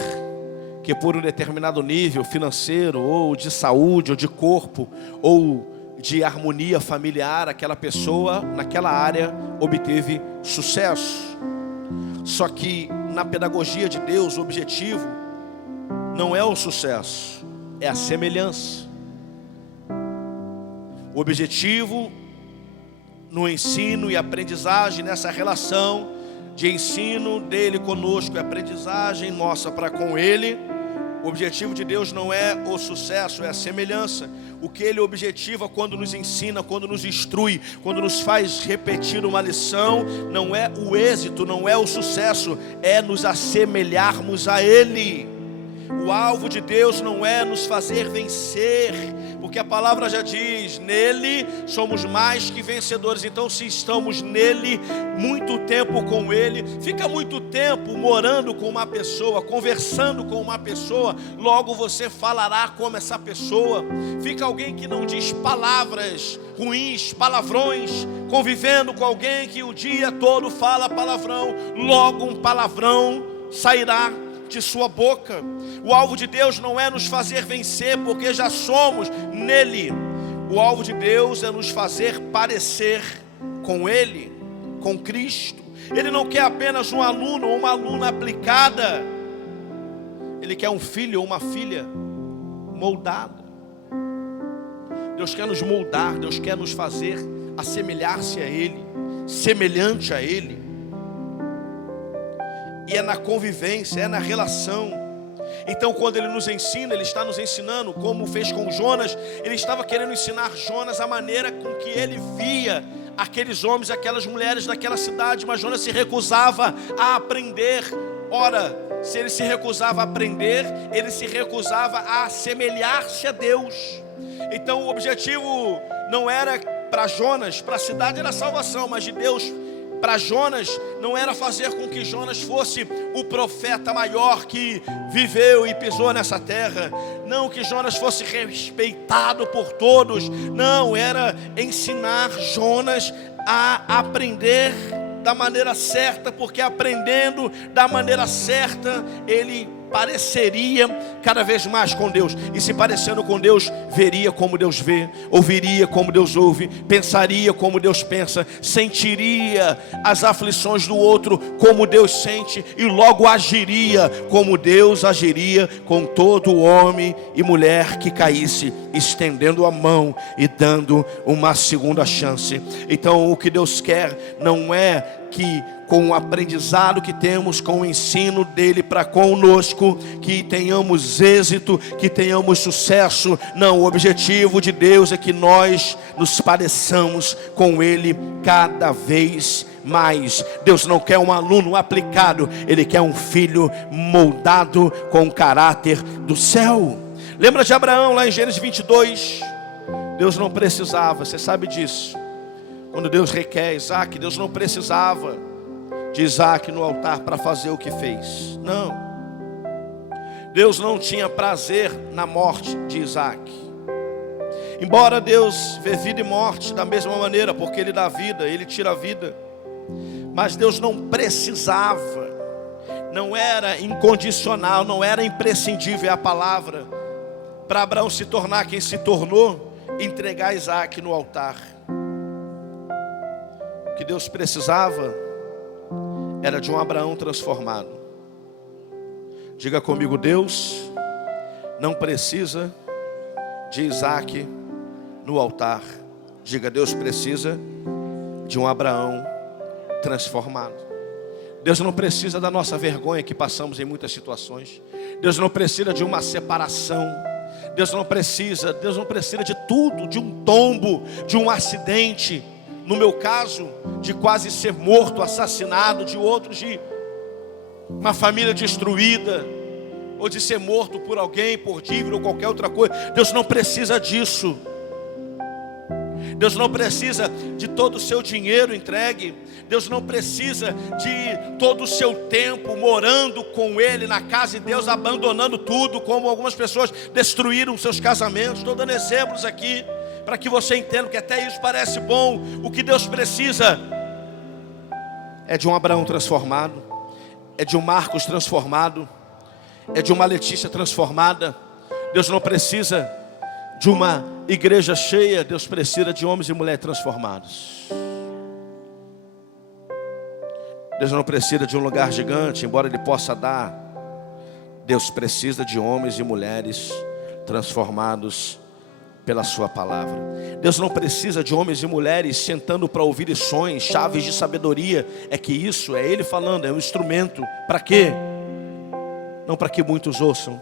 que por um determinado nível financeiro, ou de saúde, ou de corpo, ou de harmonia familiar, aquela pessoa naquela área obteve sucesso. Só que na pedagogia de Deus, o objetivo não é o sucesso, é a semelhança. O objetivo no ensino e aprendizagem, nessa relação de ensino dele conosco e aprendizagem nossa para com ele, o objetivo de Deus não é o sucesso, é a semelhança. O que ele objetiva quando nos ensina, quando nos instrui, quando nos faz repetir uma lição, não é o êxito, não é o sucesso, é nos assemelharmos a ele. O alvo de Deus não é nos fazer vencer, porque a palavra já diz: nele somos mais que vencedores. Então, se estamos nele, muito tempo com ele, fica muito tempo morando com uma pessoa, conversando com uma pessoa, logo você falará como essa pessoa. Fica alguém que não diz palavras ruins, palavrões, convivendo com alguém que o dia todo fala palavrão, logo um palavrão sairá de sua boca. O alvo de Deus não é nos fazer vencer, porque já somos nele. O alvo de Deus é nos fazer parecer com ele, com Cristo. Ele não quer apenas um aluno ou uma aluna aplicada. Ele quer um filho ou uma filha moldada. Deus quer nos moldar, Deus quer nos fazer assemelhar-se a ele, semelhante a ele. E é na convivência, é na relação. Então, quando ele nos ensina, ele está nos ensinando, como fez com Jonas. Ele estava querendo ensinar Jonas a maneira com que ele via aqueles homens, aquelas mulheres daquela cidade. Mas Jonas se recusava a aprender. Ora, se ele se recusava a aprender, ele se recusava a assemelhar-se a Deus. Então, o objetivo não era para Jonas, para a cidade era a salvação, mas de Deus para Jonas não era fazer com que Jonas fosse o profeta maior que viveu e pisou nessa terra. Não que Jonas fosse respeitado por todos. Não, era ensinar Jonas a aprender da maneira certa, porque aprendendo da maneira certa, ele pareceria cada vez mais com Deus. E se parecendo com Deus, veria como Deus vê, ouviria como Deus ouve, pensaria como Deus pensa, sentiria as aflições do outro como Deus sente, e logo agiria como Deus agiria com todo homem e mulher que caísse, estendendo a mão e dando uma segunda chance. Então o que Deus quer não é que com o aprendizado que temos, com o ensino dele para conosco, que tenhamos êxito, que tenhamos sucesso. Não, o objetivo de Deus é que nós nos pareçamos com ele cada vez mais. Deus não quer um aluno aplicado, ele quer um filho moldado com o caráter do céu. Lembra de Abraão lá em Gênesis 22? Deus não precisava, você sabe disso. Quando Deus requer Isaac, Deus não precisava de Isaac no altar para fazer o que fez. Não. Deus não tinha prazer na morte de Isaac. Embora Deus vê vida e morte da mesma maneira, porque Ele dá vida, Ele tira a vida. Mas Deus não precisava, não era incondicional, não era imprescindível, é a palavra, para Abraão se tornar quem se tornou, entregar Isaac no altar. O que Deus precisava era de um Abraão transformado. Diga comigo, Deus não precisa de Isaac no altar. Diga, Deus precisa de um Abraão transformado. Deus não precisa da nossa vergonha que passamos em muitas situações. Deus não precisa de uma separação. Deus não precisa de tudo, de um tombo, de um acidente. No meu caso, de quase ser morto, assassinado, de outros de uma família destruída, ou de ser morto por alguém, por dívida ou qualquer outra coisa. Deus não precisa disso. Deus não precisa de todo o seu dinheiro entregue. Deus não precisa de todo o seu tempo morando com Ele na casa de Deus, abandonando tudo, como algumas pessoas destruíram seus casamentos. Estou dando exemplos aqui para que você entenda que até isso parece bom. O que Deus precisa é de um Abraão transformado, é de um Marcos transformado, é de uma Letícia transformada. Deus não precisa de uma igreja cheia, Deus precisa de homens e mulheres transformados. Deus não precisa de um lugar gigante, embora Ele possa dar. Deus precisa de homens e mulheres transformados pela sua palavra. Deus não precisa de homens e mulheres sentando para ouvir lições, chaves de sabedoria. É que isso é Ele falando, é um instrumento. Para quê? Não para que muitos ouçam,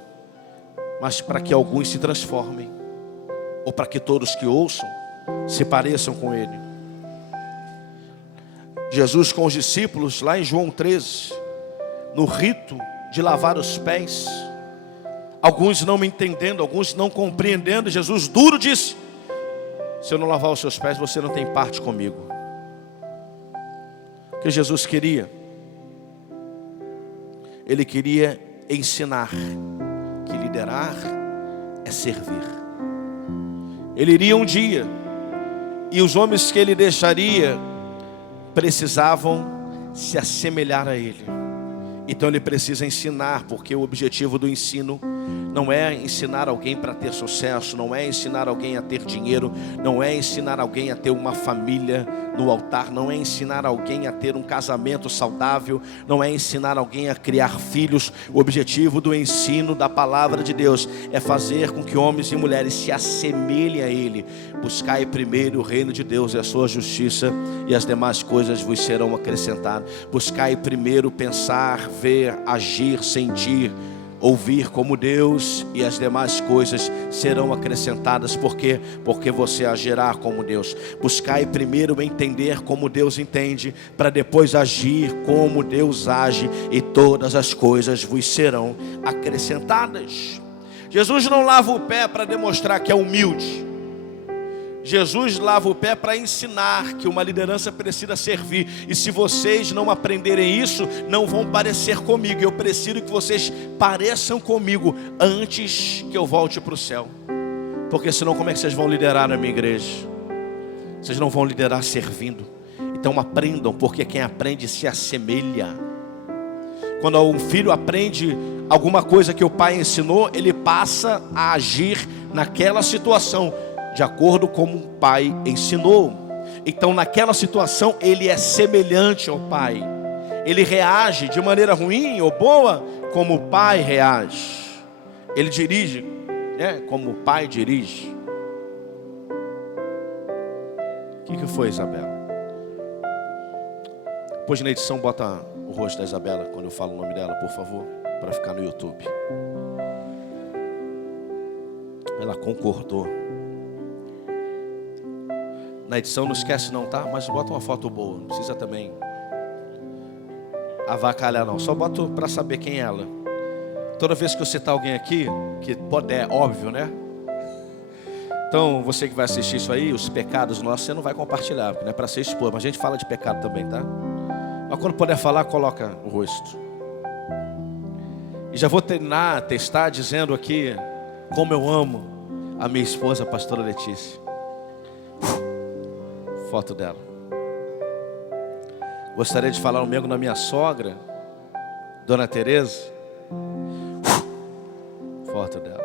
mas para que alguns se transformem, ou para que todos que ouçam se pareçam com Ele. Jesus com os discípulos lá em João 13, no rito de lavar os pés, alguns não me entendendo, alguns não compreendendo, Jesus duro disse: se eu não lavar os seus pés, você não tem parte comigo. O que Jesus queria? Ele queria ensinar que liderar é servir. Ele iria um dia, e os homens que Ele deixaria precisavam se assemelhar a Ele. Então Ele precisa ensinar, porque o objetivo do ensino não é ensinar alguém para ter sucesso, não é ensinar alguém a ter dinheiro, não é ensinar alguém a ter uma família no altar, não é ensinar alguém a ter um casamento saudável, não é ensinar alguém a criar filhos. O objetivo do ensino da palavra de Deus é fazer com que homens e mulheres se assemelhem a Ele. Buscai primeiro o reino de Deus e a sua justiça, e as demais coisas vos serão acrescentadas. Buscai primeiro pensar, ver, agir, sentir, ouvir como Deus, e as demais coisas serão acrescentadas. Por quê? Porque você agirá como Deus. Buscai primeiro entender como Deus entende, para depois agir como Deus age, e todas as coisas vos serão acrescentadas. Jesus não lava o pé para demonstrar que é humilde. Jesus lava o pé para ensinar que uma liderança precisa servir. E se vocês não aprenderem isso, não vão parecer comigo. Eu preciso que vocês pareçam comigo antes que eu volte para o céu. Porque senão como é que vocês vão liderar a minha igreja? Vocês não vão liderar servindo. Então aprendam, porque quem aprende se assemelha. Quando um filho aprende alguma coisa que o pai ensinou, ele passa a agir naquela situação de acordo com como o pai ensinou. Então naquela situação ele é semelhante ao pai. Ele reage de maneira ruim ou boa como o pai reage. Ele dirige, né, como o pai dirige. O que foi, Isabela? Depois na edição bota o rosto da Isabela quando eu falo o nome dela, por favor, para ficar no YouTube. Ela concordou. Na edição não esquece não, tá? Mas bota uma foto boa, não precisa também avacalhar não, só bota para saber quem é ela. Toda vez que eu citar alguém aqui, que pode, é óbvio, né? Então, você que vai assistir isso aí, os pecados nossos, você não vai compartilhar, porque não é para ser expor, mas a gente fala de pecado também, tá? Mas quando puder falar, coloca o rosto. E já vou testar dizendo aqui como eu amo a minha esposa, a pastora Letícia. Foto dela. Gostaria de falar o mesmo na minha sogra, Dona Tereza. Foto dela.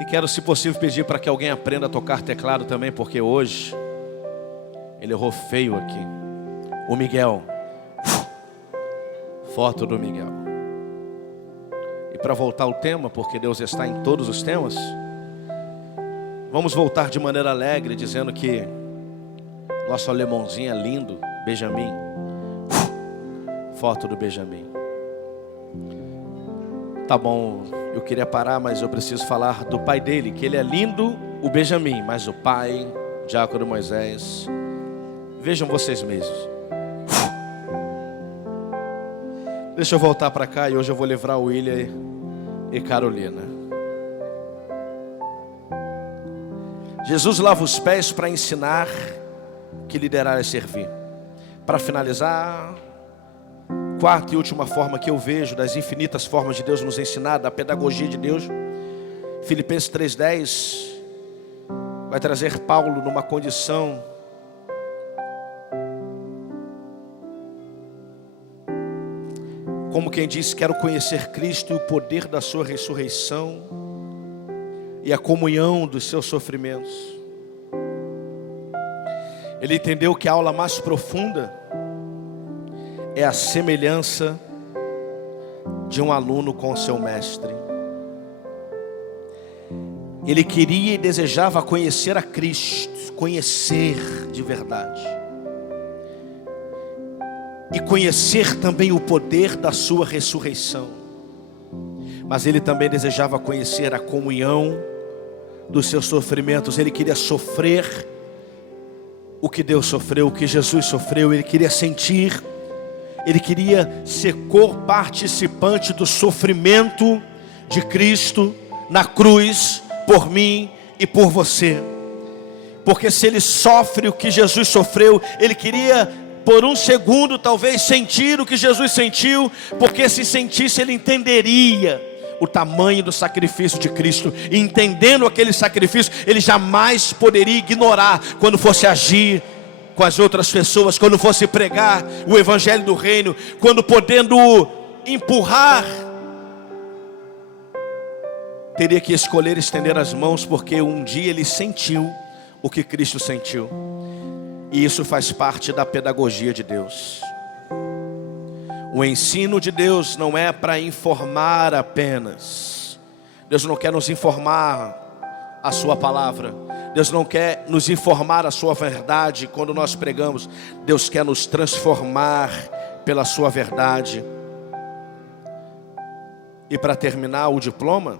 E quero, se possível, pedir para que alguém aprenda a tocar teclado também, porque hoje ele errou feio aqui. O Miguel. Foto do Miguel. E para voltar ao tema, porque Deus está em todos os temas, vamos voltar de maneira alegre, dizendo que nosso alemãozinho é lindo, Benjamin. Foto do Benjamin. Tá bom, eu queria parar, mas eu preciso falar do pai dele, que ele é lindo, o Benjamin, mas o pai, o diácono Moisés, vejam vocês mesmos. Deixa eu voltar para cá e hoje eu vou livrar o William e Carolina. Jesus lava os pés para ensinar que liderar é servir. Para finalizar, quarta e última forma que eu vejo das infinitas formas de Deus nos ensinar, da pedagogia de Deus, Filipenses 3:10 vai trazer Paulo numa condição como quem diz: quero conhecer Cristo e o poder da sua ressurreição e a comunhão dos seus sofrimentos. Ele entendeu que a aula mais profunda é a semelhança de um aluno com o seu mestre. Ele queria e desejava conhecer a Cristo, conhecer de verdade. E conhecer também o poder da sua ressurreição. Mas ele também desejava conhecer a comunhão dos seus sofrimentos. Ele queria sofrer o que Deus sofreu, o que Jesus sofreu. Ele queria sentir, ele queria ser co-participante do sofrimento de Cristo na cruz, por mim e por você. Porque se ele sofre o que Jesus sofreu, ele queria por um segundo talvez sentir o que Jesus sentiu, porque se sentisse ele entenderia o tamanho do sacrifício de Cristo. E entendendo aquele sacrifício, ele jamais poderia ignorar quando fosse agir com as outras pessoas, quando fosse pregar o evangelho do reino, quando podendo empurrar, teria que escolher estender as mãos, porque um dia ele sentiu o que Cristo sentiu. E isso faz parte da pedagogia de Deus. O ensino de Deus não é para informar apenas. Deus não quer nos informar a sua palavra. Deus não quer nos informar a sua verdade quando nós pregamos. Deus quer nos transformar pela sua verdade. E para terminar o diploma,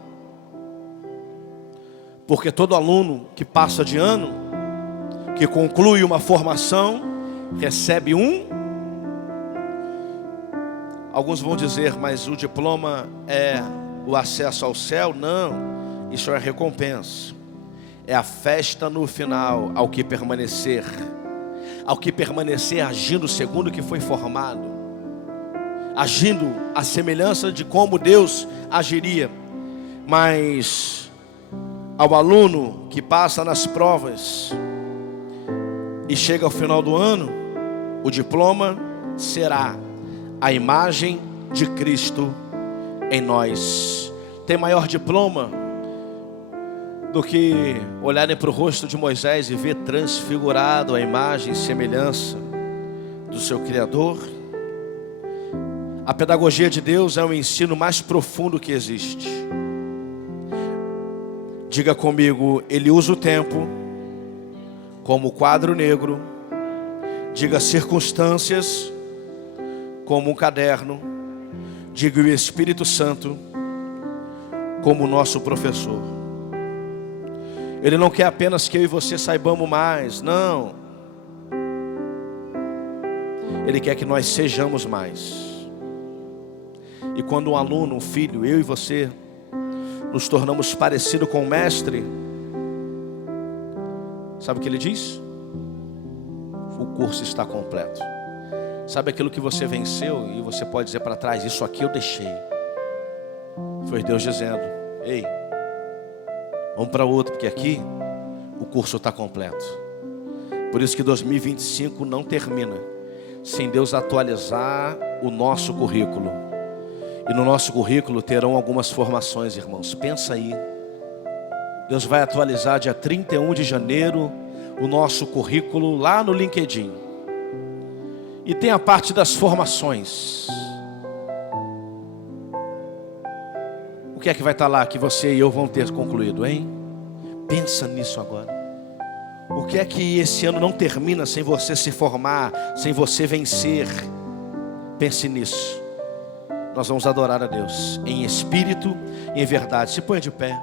porque todo aluno que passa de ano, que conclui uma formação, recebe alguns vão dizer, mas o diploma é o acesso ao céu? Não, isso é recompensa. É a festa no final, ao que permanecer agindo segundo o que foi formado, agindo à semelhança de como Deus agiria. Mas ao aluno que passa nas provas e chega ao final do ano, o diploma será a imagem de Cristo em nós. Tem maior diploma do que olharem para o rosto de Moisés e ver transfigurado a imagem e semelhança do seu Criador? A pedagogia de Deus é o ensino mais profundo que existe. Diga comigo, Ele usa o tempo como quadro negro. Diga circunstâncias como um caderno. Diga o Espírito Santo como nosso professor. Ele não quer apenas que eu e você saibamos mais, não. Ele quer que nós sejamos mais. E quando um aluno, um filho, eu e você, nos tornamos parecidos com o mestre, sabe o que ele diz? O curso está completo. Sabe aquilo que você venceu e você pode dizer para trás, isso aqui eu deixei. Foi Deus dizendo, ei, vamos para outro, porque aqui o curso está completo. Por isso que 2025 não termina sem Deus atualizar o nosso currículo. E no nosso currículo terão algumas formações, irmãos. Pensa aí. Deus vai atualizar dia 31 de janeiro o nosso currículo lá no LinkedIn. E tem a parte das formações. O que é que vai estar lá que você e eu vamos ter concluído, hein? Pensa nisso agora. O que é que esse ano não termina sem você se formar, sem você vencer? Pense nisso. Nós vamos adorar a Deus em espírito e em verdade. Se põe de pé.